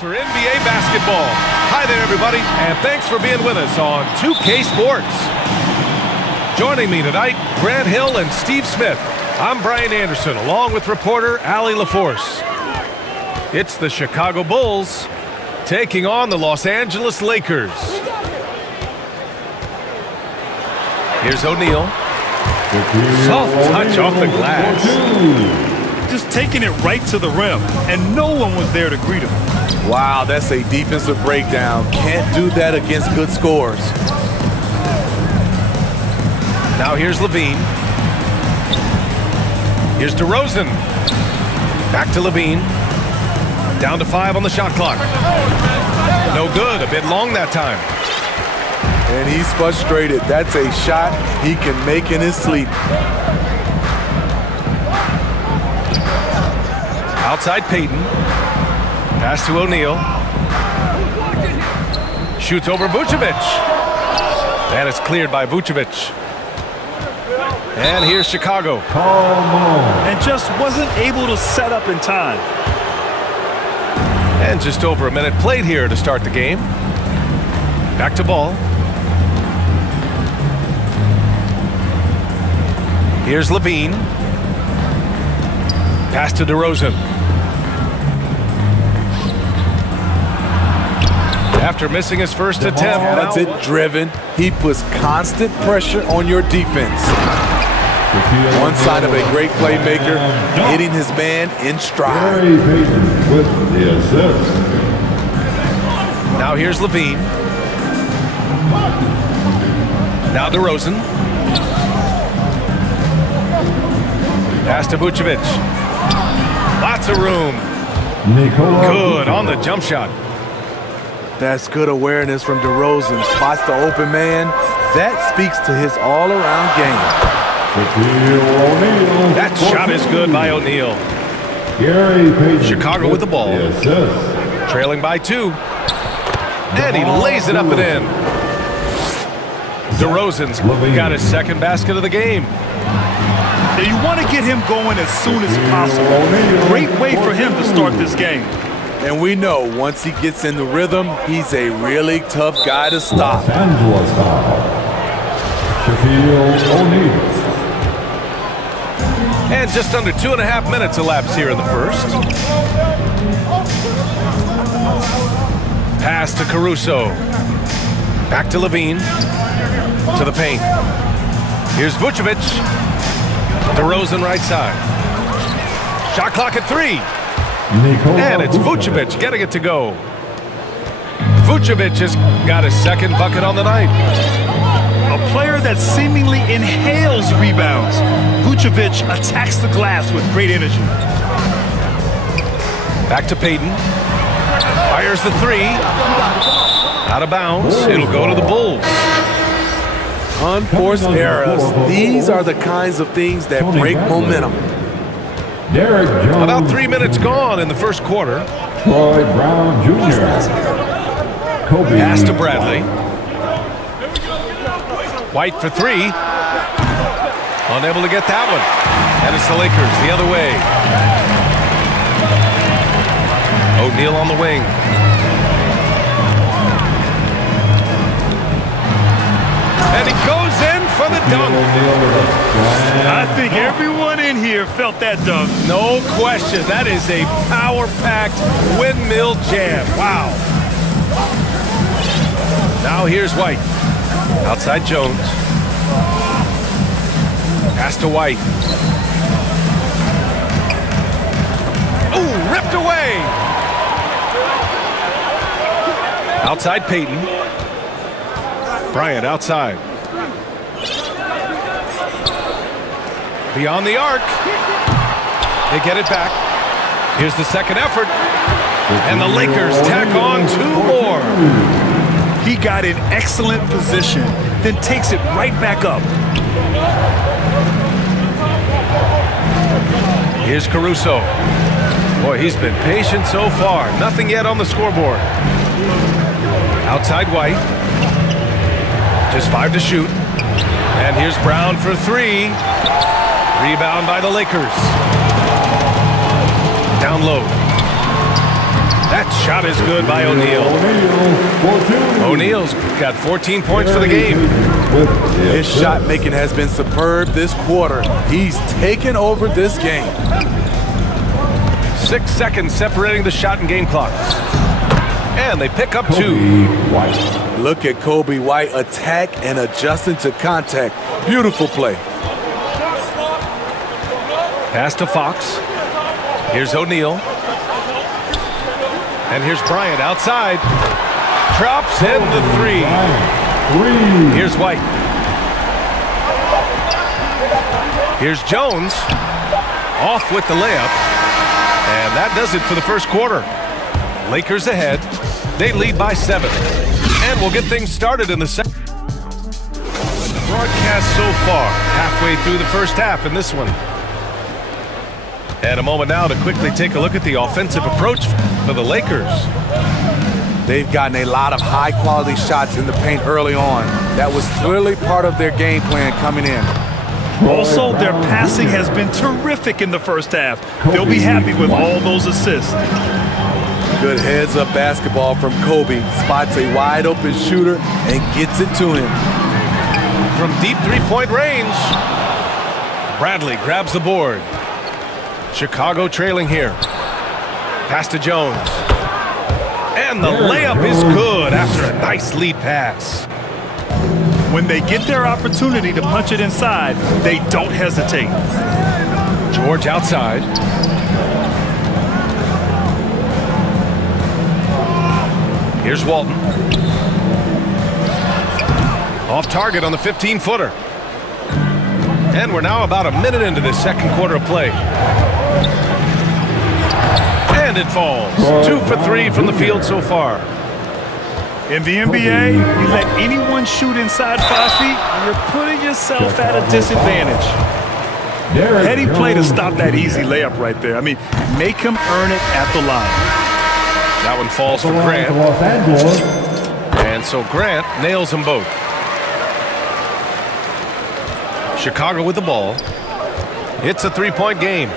For NBA basketball. Hi there, everybody, and thanks for being with us on 2K Sports. Joining me tonight, Grant Hill and Steve Smith. I'm Brian Anderson, along with reporter Allie LaForce. It's the Chicago Bulls taking on the Los Angeles Lakers. Here's O'Neal. Soft touch off the glass. Just taking it right to the rim, and no one was there to greet him. Wow, that's a defensive breakdown. Can't do that against good scores. Now here's Levine. Here's DeRozan. Back to Levine. Down to 5 on the shot clock. No good, a bit long that time. And he's frustrated. That's a shot he can make in his sleep. Outside Payton. Pass to O'Neal. Shoots over Vucevic. And it's cleared by Vucevic. And here's Chicago. And just wasn't able to set up in time. And just over a minute played here to start the game. Back to ball. Here's Levine. Pass to DeRozan. After missing his first attempt. That's it, driven. He puts constant pressure on your defense. One side of a great playmaker, hitting his man in stride. With the assist. Now here's Levine. Now DeRozan. Pass to Vucevic. Lots of room. Good on the jump shot. That's good awareness from DeRozan. Spots the open man. That speaks to his all-around game. That shot is good by O'Neal. Chicago with the ball. Trailing by 2. And he lays it up and in. DeRozan's got his second basket of the game. Now you want to get him going as soon as possible. Great way for him to start this game. And we know once he gets in the rhythm, he's a really tough guy to stop. Los Angeles foul. Shaquille O'Neal. And just under 2.5 minutes elapsed here in the first. Pass to Caruso. Back to Levine. To the paint. Here's Vucevic. DeRozan right side. Shot clock at 3. And it's Vucevic getting it to go. Vucevic has got his second bucket on the night. A player that seemingly inhales rebounds. Vucevic attacks the glass with great energy. Back to Payton. Fires the 3. Out of bounds. It'll go to the Bulls. Unforced errors. These are the kinds of things that break momentum. About 3 minutes gone in the first quarter. Troy Brown Jr. Kobe. Pass to Bradley. White for 3. Unable to get that one. And it's the Lakers the other way. O'Neal on the wing. And he goes in for the dunk. I think everyone in here felt that dunk. No question. That is a power-packed windmill jam. Wow. Now here's White. Outside Jones. Pass to White. Ooh, ripped away. Outside Payton. Bryant outside. Beyond the arc. They get it back. Here's the second effort. And the Lakers tack on 2 more. He got in excellent position, then takes it right back up. Here's Caruso. Boy, he's been patient so far. Nothing yet on the scoreboard. Outside White. Just 5 to shoot. And here's Brown for 3. Rebound by the Lakers. Down low. That shot is good by O'Neal. O'Neal's got 14 points for the game. His shot making has been superb this quarter. He's taken over this game. 6 seconds separating the shot and game clocks. And they pick up 2. Look at Kobe White attack and adjusting to contact. Beautiful play. Pass to Fox. Here's O'Neal. And here's Bryant outside. Drops in the 3. Here's White. Here's Jones. Off with the layup. And that does it for the first quarter. Lakers ahead. They lead by 7. And we'll get things started in the second. Broadcast so far, halfway through the first half in this one. And a moment now to quickly take a look at the offensive approach for the Lakers. They've gotten a lot of high-quality shots in the paint early on. That was clearly part of their game plan coming in. Also, their passing has been terrific in the first half. They'll be happy with all those assists. Good heads-up basketball from Kobe. Spots a wide-open shooter and gets it to him. From deep three-point range, Bradley grabs the board. Chicago trailing here. Pass to Jones. And the layup is good after a nice lead pass. When they get their opportunity to punch it inside, they don't hesitate. George outside. Here's Walton. Off target on the 15-footer. And we're now about a minute into this second quarter of play. And it falls. 2 for 3 from the field so far. In the NBA, you let anyone shoot inside 5 feet, you're putting yourself at a disadvantage. Heady play to stop that easy layup right there. I mean, make him earn it at the line. That one falls for Grant. And so Grant nails them both. Chicago with the ball. It's a 3-point game.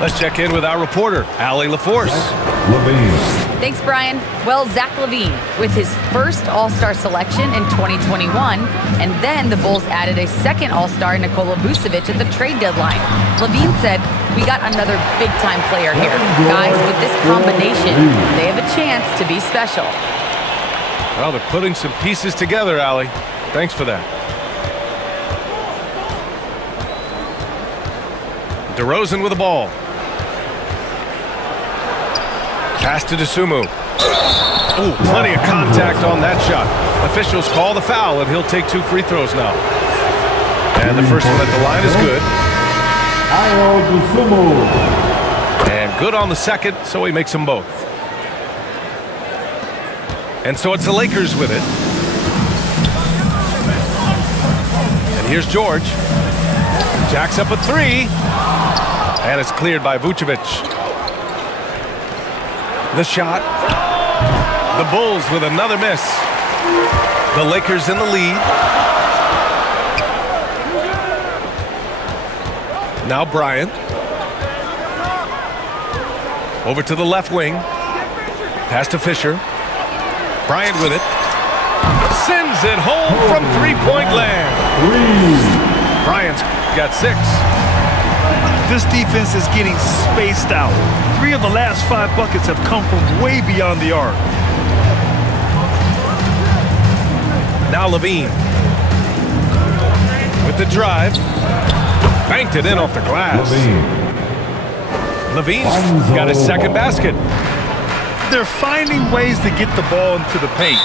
Let's check in with our reporter, Allie LaForce. Thanks, Brian. Well, Zach LaVine with his first All-Star selection in 2021, and then the Bulls added a second All-Star, Nikola Vucevic, at the trade deadline. LaVine said, "We got another big-time player here. Guys, with this combination, they have a chance to be special." Well, they're putting some pieces together, Allie. Thanks for that. DeRozan with the ball. Pass to DeSumo. Oh, plenty of contact on that shot. Officials call the foul, and he'll take 2 free throws now. And the first one at the line is good. And good on the second, so he makes them both. And so it's the Lakers with it. And here's George. Jacks up a 3. And it's cleared by Vucevic. The shot. The Bulls with another miss. The Lakers in the lead. Now Bryant. Over to the left wing. Pass to Fisher. Bryant with it. Sends it home from three-point land. Bryant's got 6. This defense is getting spaced out. 3 of the last 5 buckets have come from way beyond the arc. Now LaVine. With the drive. Banked it in off the glass. LaVine's got his second basket. They're finding ways to get the ball into the paint.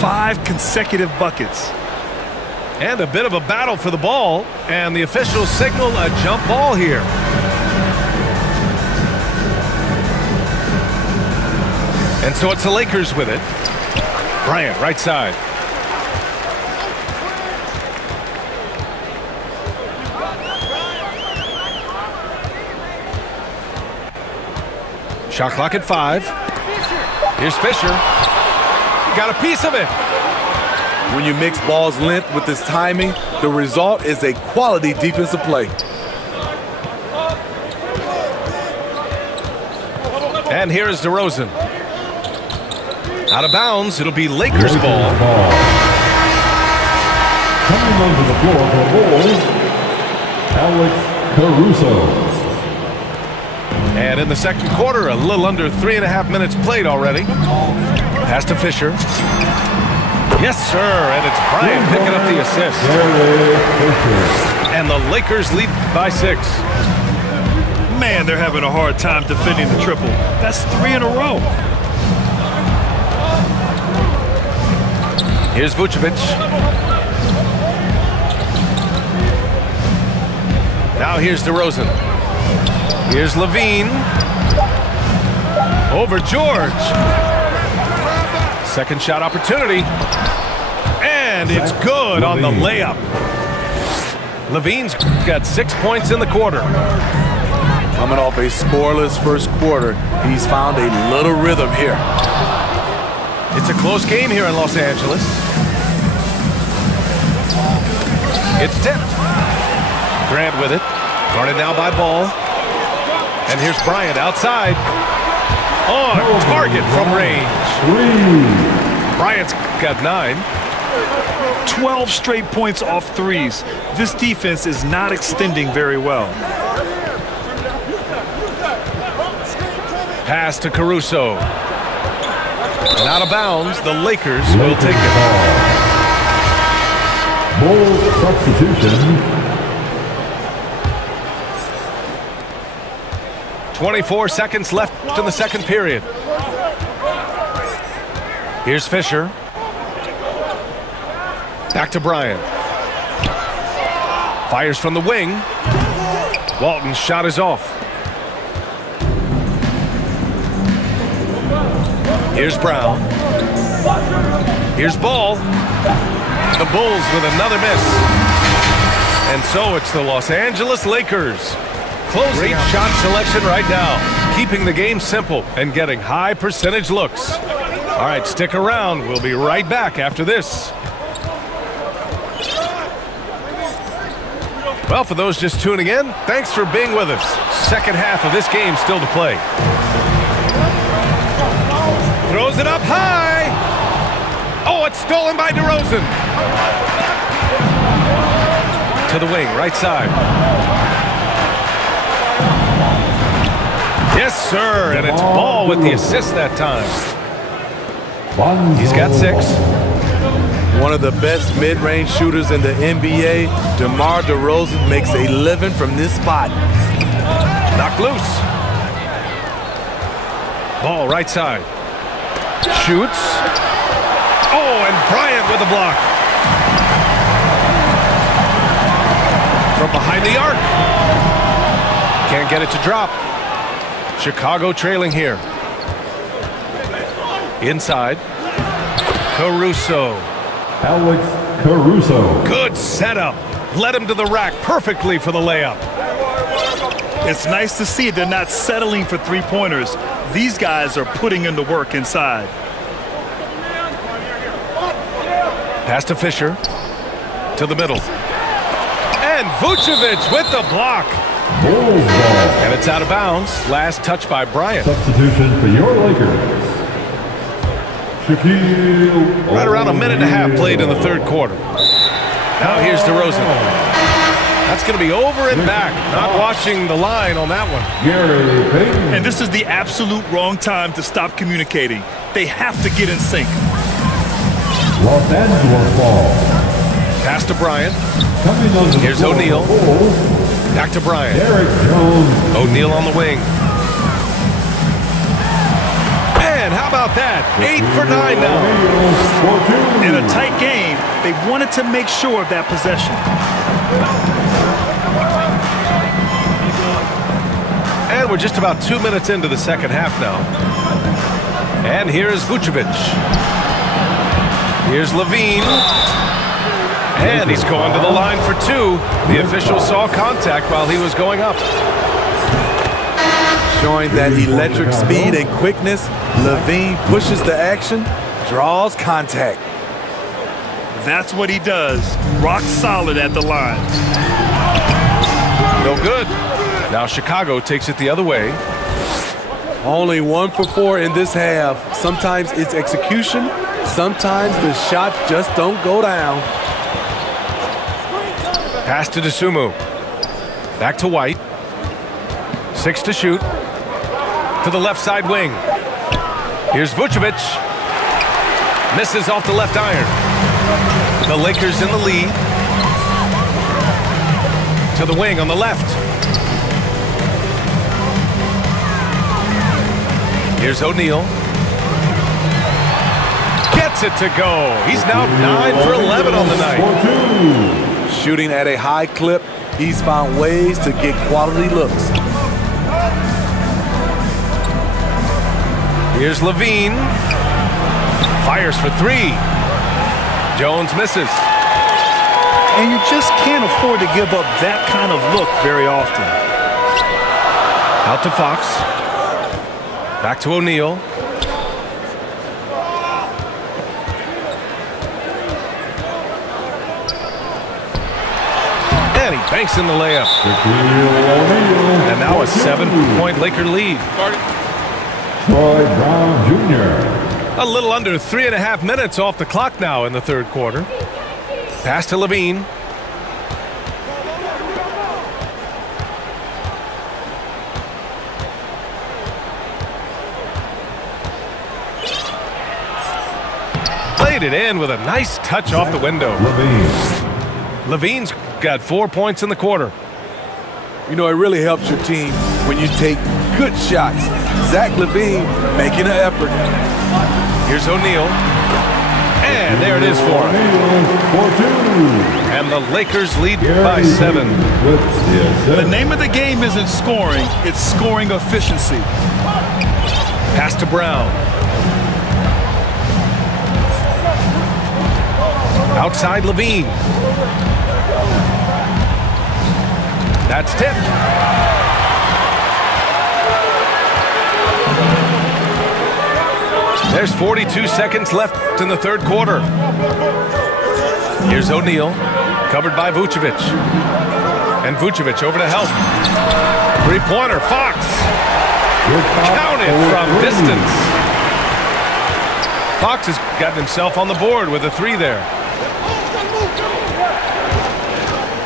5 consecutive buckets. And a bit of a battle for the ball. And the officials signal a jump ball here. And so it's the Lakers with it. Bryant, right side. Shot clock at 5. Here's Fisher. Got a piece of it. When you mix ball's length with his timing, the result is a quality defensive play. And here is DeRozan. Out of bounds, it'll be Lakers ball. Coming onto the floor for Bulls, Alex Caruso. And in the second quarter, a little under 3.5 minutes played already. Pass to Fisher. Yes, sir, and it's Bryant picking up the assist. And the Lakers lead by 6. Man, they're having a hard time defending the triple. That's 3 in a row. Here's Vucevic. Now here's DeRozan. Here's Levine. Over George. Second shot opportunity. And it's good on the layup. Levine's got 6 points in the quarter. Coming off a scoreless first quarter, he's found a little rhythm here. It's a close game here in Los Angeles. It's tipped. Grant with it. Guarded now by Ball. And here's Bryant outside. On target from range. Bryant's got 9. 12 straight points off threes. This defense is not extending very well. Pass to Caruso. And out of bounds, the Lakers will take it. Bulls substitution. 24 seconds left in the second period. Here's Fisher. Back to Bryant. Fires from the wing. Walton's shot is off. Here's Brown. Here's Ball. The Bulls with another miss. And so it's the Los Angeles Lakers. Great shot selection right now. Keeping the game simple and getting high percentage looks. All right, stick around. We'll be right back after this. Well, for those just tuning in, thanks for being with us. Second half of this game still to play. Throws it up high. Oh, it's stolen by DeRozan. To the wing, right side. Yes, sir, and it's Ball with the assist that time. He's got 6. One of the best mid-range shooters in the NBA, DeMar DeRozan makes a living from this spot. Knocked loose. Ball right side. Shoots. Oh, and Bryant with a block. From behind the arc. Can't get it to drop. Chicago trailing here. Inside. Caruso. Alex Caruso. Good setup. Led him to the rack perfectly for the layup. It's nice to see they're not settling for three-pointers. These guys are putting in the work inside. Pass to Fisher. To the middle. And Vucevic with the block. Bulls ball. And it's out of bounds. Last touch by Bryant. Substitution for your Lakers. Shaquille Right around a minute and a half played in the third quarter. Now here's DeRozan. That's going to be over and back. Not watching the line on that one. Gary Payton. And this is the absolute wrong time to stop communicating. They have to get in sync. Los Angeles ball. Pass to Bryant. Coming on the Here's floor O'Neal. for Bulls, Back to Bryant. Derek Jones. O'Neal on the wing. And how about that? 8 for 9 now. In a tight game, they wanted to make sure of that possession. And we're just about 2 minutes into the second half now. And here's Vucevic. Here's Levine. And he's going to the line for 2. The official saw contact while he was going up. Showing that electric speed and quickness, Levine pushes the action, draws contact. That's what he does. Rock solid at the line. No good. Now Chicago takes it the other way. Only 1 for 4 in this half. Sometimes it's execution. Sometimes the shots just don't go down. Pass to DeSumo. Back to White. 6 to shoot. To the left side wing. Here's Vucevic. Misses off the left iron. The Lakers in the lead. To the wing on the left. Here's O'Neal. Gets it to go. He's now 9 for 11 on the night. Shooting at a high clip, he's found ways to get quality looks. Here's Levine. Fires for 3. Jones misses. And you just can't afford to give up that kind of look very often. Out to Fox. Back to O'Neal. And he banks in the layup. And now a 7-point Laker lead. Troy Brown Jr. A little under 3.5 minutes off the clock now in the third quarter. Pass to Levine. Played it in with a nice touch off the window. Levine's got 4 points in the quarter. You know, it really helps your team when you take good shots. Zach LaVine making an effort. Here's O'Neal. And there it is for him. And the Lakers lead by 7. The name of the game isn't scoring, it's scoring efficiency. Pass to Brown. Outside Levine. That's tipped. There's 42 seconds left in the third quarter. Here's O'Neal, covered by Vucevic. And Vucevic over to help. Three-pointer, Fox. Counted from distance. Fox has gotten himself on the board with a 3 there.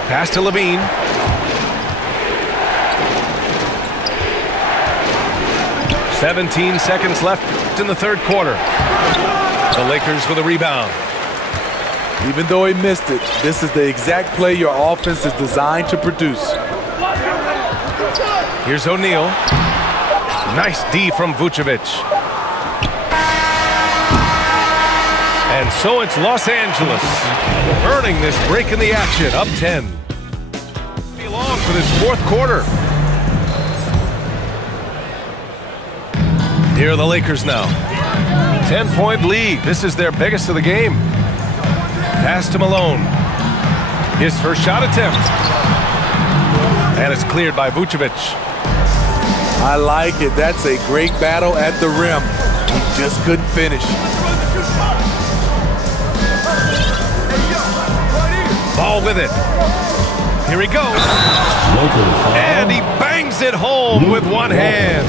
Pass to Levine. "17 seconds left in the third quarter. The Lakers with a rebound. Even though he missed it, this is the exact play your offense is designed to produce. Here's O'Neal. Nice D from Vucevic. And so it's Los Angeles earning this break in the action, up 10. Be long for this fourth quarter. Here are the Lakers now. 10-point lead. This is their biggest of the game. Pass to Malone. His first shot attempt. And it's cleared by Vucevic. I like it. That's a great battle at the rim. He just couldn't finish. Ball with it. Here he goes. And he bangs it home with one hand.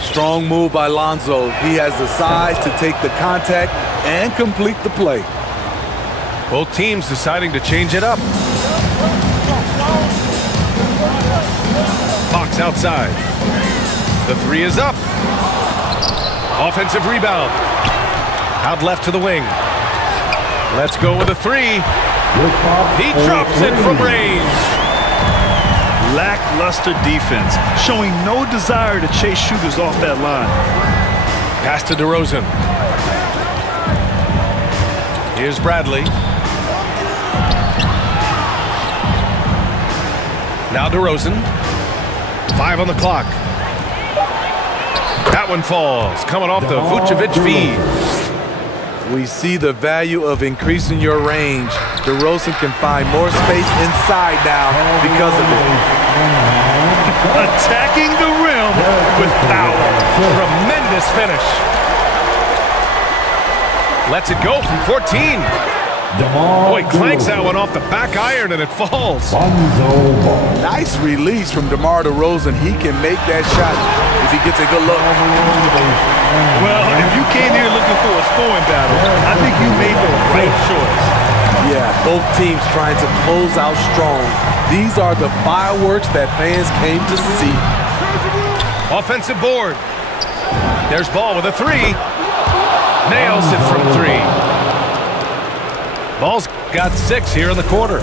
Strong move by Lonzo. He has the size to take the contact and complete the play. Both teams deciding to change it up. Fox outside. The 3 is up. Offensive rebound. Out left to the wing. Let's go with a 3. He drops it from range. Lackluster defense, showing no desire to chase shooters off that line. Pass to DeRozan. Here's Bradley. Now DeRozan. 5 on the clock. That one falls, coming off the Vucevic feed. We see the value of increasing your range. DeRozan can find more space inside now because of it. Attacking the rim with power. Tremendous finish. Lets it go from 14. Boy, clanks that one off the back iron and it falls. Nice release from DeMar DeRozan. He can make that shot if he gets a good look. Well, if you came here looking for a scoring battle, I think you made the right choice. Yeah, both teams trying to close out strong. These are the fireworks that fans came to see. Offensive board. There's Ball with a three. Nails it from three. Ball's got 6 here in the quarter.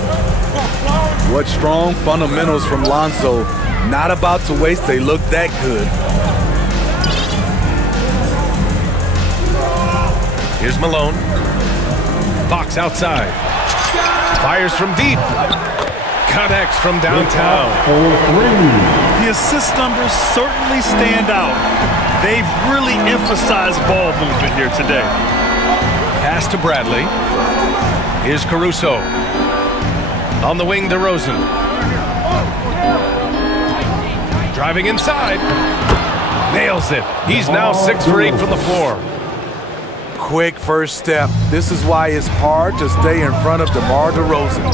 What strong fundamentals from Lonzo. Not about to waste. They look that good. Here's Malone. Fox outside. Fires from deep. Connects from downtown. The assist numbers certainly stand out. They've really emphasized ball movement here today. Pass to Bradley. Here's Caruso. On the wing, DeRozan. Driving inside. Nails it. He's now 6 for 8 from the floor. Quick first step. This is why it's hard to stay in front of DeMar DeRozan.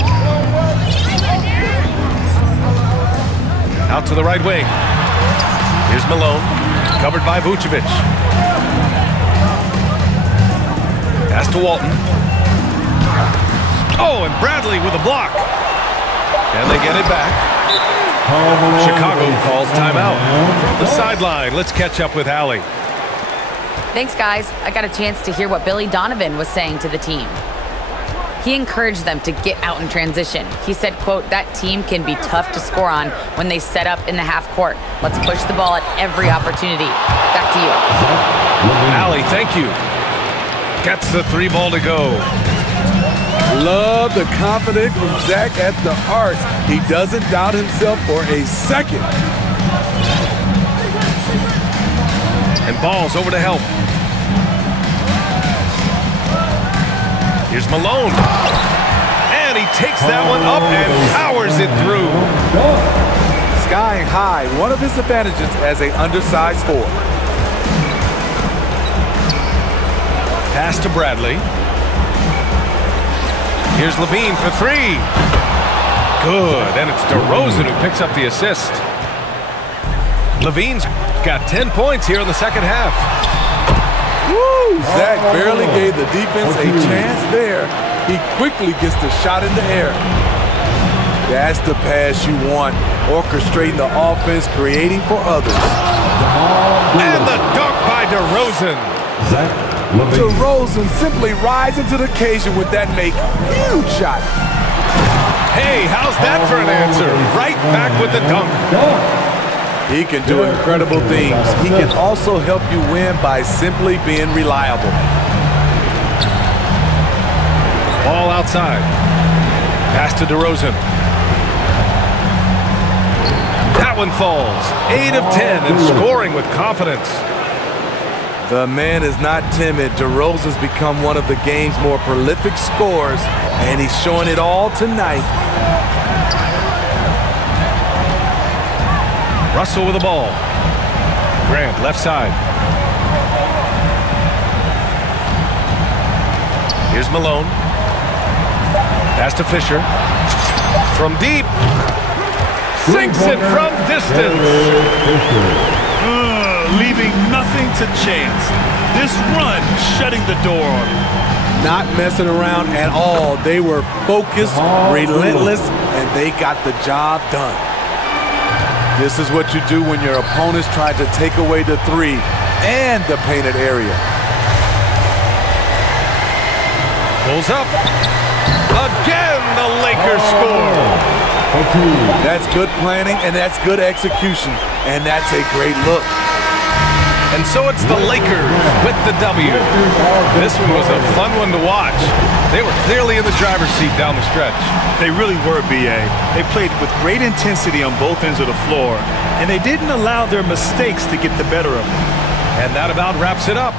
Out to the right wing. Here's Malone. Covered by Vucevic. Pass to Walton. Oh, and Bradley with a block. And they get it back. Chicago calls timeout. From the sideline, let's catch up with Allie. Thanks, guys. I got a chance to hear what Billy Donovan was saying to the team. He encouraged them to get out in transition. He said, quote, that team can be tough to score on when they set up in the half court. Let's push the ball at every opportunity. Back to you. Allie, thank you. Gets the 3 ball to go. Love the confidence from Zach at the arc. He doesn't doubt himself for a second. And Ball's over to help. Here's Malone. And he takes that one up and powers it through. Skying high, one of his advantages as an undersized forward. Pass to Bradley. Here's Levine for 3. Good, and it's DeRozan who picks up the assist. Levine's got 10 points here in the second half. Woo! Zach barely gave the defense a chance there. He quickly gets the shot in the air. That's the pass you want. Orchestrating the offense, creating for others. And the dunk by DeRozan. DeRozan simply rising to the occasion with that huge shot. Hey, how's that for an answer? Right back with the dunk. He can do incredible things. He can also help you win by simply being reliable. Ball outside. Pass to DeRozan. That one falls. 8 of 10 and scoring with confidence. The man is not timid. DeRozan's become one of the game's more prolific scorers, and he's showing it all tonight. Russell with the ball. Grant, left side. Here's Malone. Pass to Fisher. From deep. Sinks it from distance. Leaving nothing to chance. This run shutting the door on him. Not messing around at all. They were focused, relentless, and they got the job done. This is what you do when your opponents try to take away the 3 and the painted area. Pulls up. Again, the Lakers score. That's good planning, and that's good execution, and that's a great look. And so it's the Lakers with the W. This one was a fun one to watch. They were clearly in the driver's seat down the stretch. They really were, B.A. They played with great intensity on both ends of the floor, and they didn't allow their mistakes to get the better of them. And that about wraps it up.